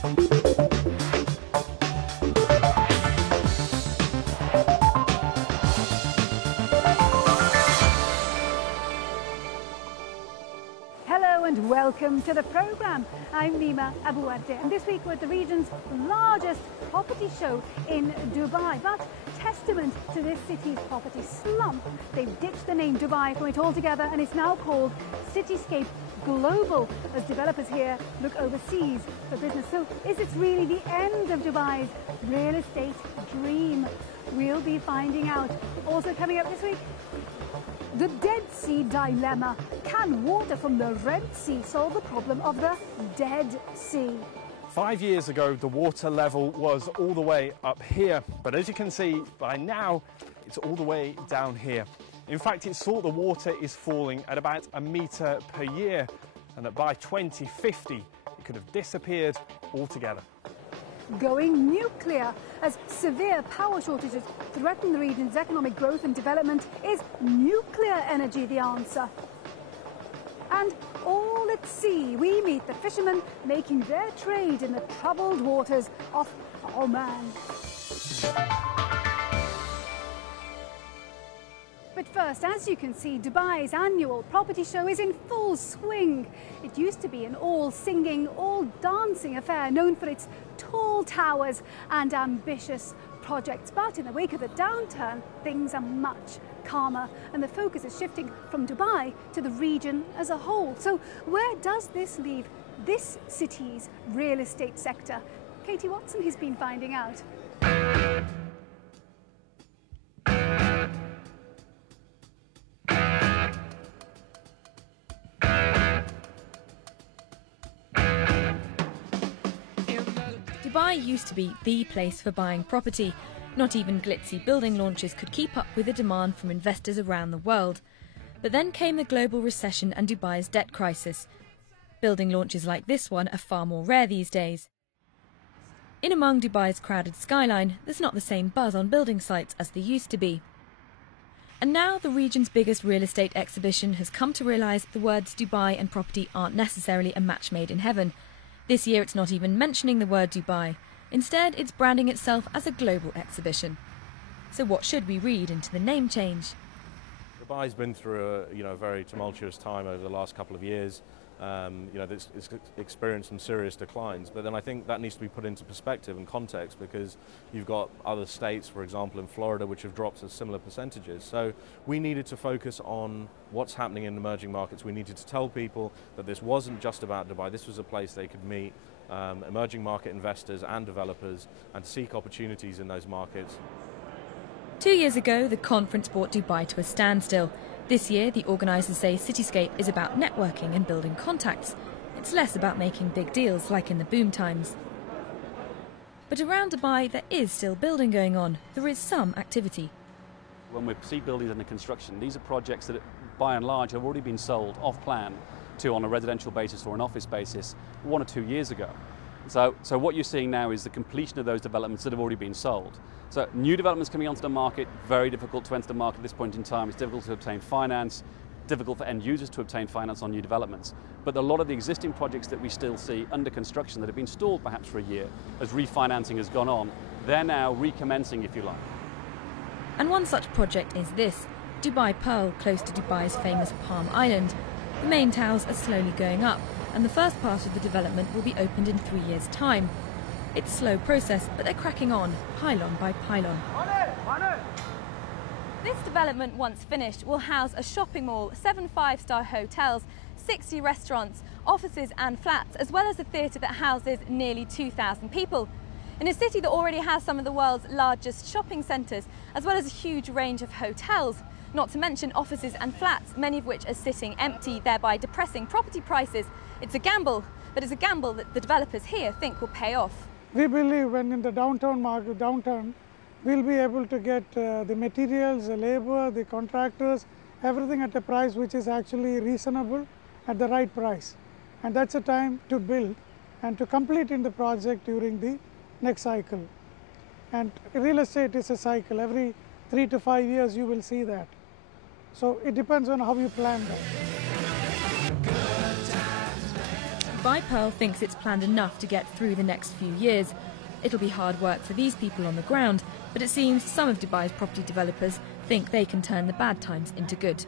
And welcome to the programme. I'm Nima Abouate, and this week we're at the region's largest property show in Dubai. But testament to this city's property slump, they've ditched the name Dubai from it altogether, and it's now called Cityscape Global as developers here look overseas for business. So is this really the end of Dubai's real estate dream? We'll be finding out. Also coming up this week, the Dead Sea dilemma. Can water from the Red Sea solve the problem of the Dead Sea? 5 years ago, the water level was all the way up here, but as you can see by now, it's all the way down here. In fact, it's thought the water is falling at about a metre per year, and that by 2050, it could have disappeared altogether. Going nuclear as severe power shortages threaten the region's economic growth and development. Is nuclear energy the answer? And all at sea, we meet the fishermen making their trade in the troubled waters of Oman. But first, as you can see, Dubai's annual property show is in full swing. It used to be an all-singing, all-dancing affair known for its tall towers and ambitious projects. But in the wake of the downturn, things are much calmer, and the focus is shifting from Dubai to the region as a whole. So where does this leave this city's real estate sector? Katie Watson has been finding out. Dubai used to be the place for buying property. Not even glitzy building launches could keep up with the demand from investors around the world. But then came the global recession and Dubai's debt crisis. Building launches like this one are far more rare these days. In among Dubai's crowded skyline, there's not the same buzz on building sites as there used to be. And now the region's biggest real estate exhibition has come to realise the words Dubai and property aren't necessarily a match made in heaven. This year it's not even mentioning the word Dubai. Instead, it's branding itself as a global exhibition. So what should we read into the name change? Dubai's been through a very tumultuous time over the last couple of years. It's experienced some serious declines, but then I think that needs to be put into perspective and context, because you've got other states, for example in Florida, which have dropped at similar percentages. So we needed to focus on what's happening in emerging markets. We needed to tell people that this wasn't just about Dubai. This was a place they could meet emerging market investors and developers and seek opportunities in those markets. 2 years ago, the conference brought Dubai to a standstill. This year, the organisers say Cityscape is about networking and building contacts. It's less about making big deals like in the boom times. But around Dubai, there is still building going on. There is some activity. When we see buildings under construction, these are projects that, by and large, have already been sold off-plan to on a residential basis or an office basis 1 or 2 years ago. So what you're seeing now is the completion of those developments that have already been sold. So new developments coming onto the market, very difficult to enter the market at this point in time. It's difficult to obtain finance, difficult for end users to obtain finance on new developments. But a lot of the existing projects that we still see under construction that have been stalled perhaps for a year, as refinancing has gone on, they're now recommencing, if you like. And one such project is this, Dubai Pearl, close to Dubai's famous Palm Island. The main towers are slowly going up, and the first part of the development will be opened in 3 years' time. It's a slow process, but they're cracking on, pylon by pylon. This development, once finished, will house a shopping mall, 7 5-star hotels, 60 restaurants, offices and flats, as well as a theatre that houses nearly 2,000 people. In a city that already has some of the world's largest shopping centres, as well as a huge range of hotels, not to mention offices and flats, many of which are sitting empty, thereby depressing property prices. It's a gamble, but it's a gamble that the developers here think will pay off. We believe when in the downtown market, we'll be able to get the materials, the labor, the contractors, everything at a price which is actually reasonable at the right price. And that's a time to build and to complete in the project during the next cycle. And real estate is a cycle. Every 3 to 5 years you will see that. So it depends on how you plan that. Dubai Pearl thinks it's planned enough to get through the next few years. It'll be hard work for these people on the ground, but it seems some of Dubai's property developers think they can turn the bad times into good.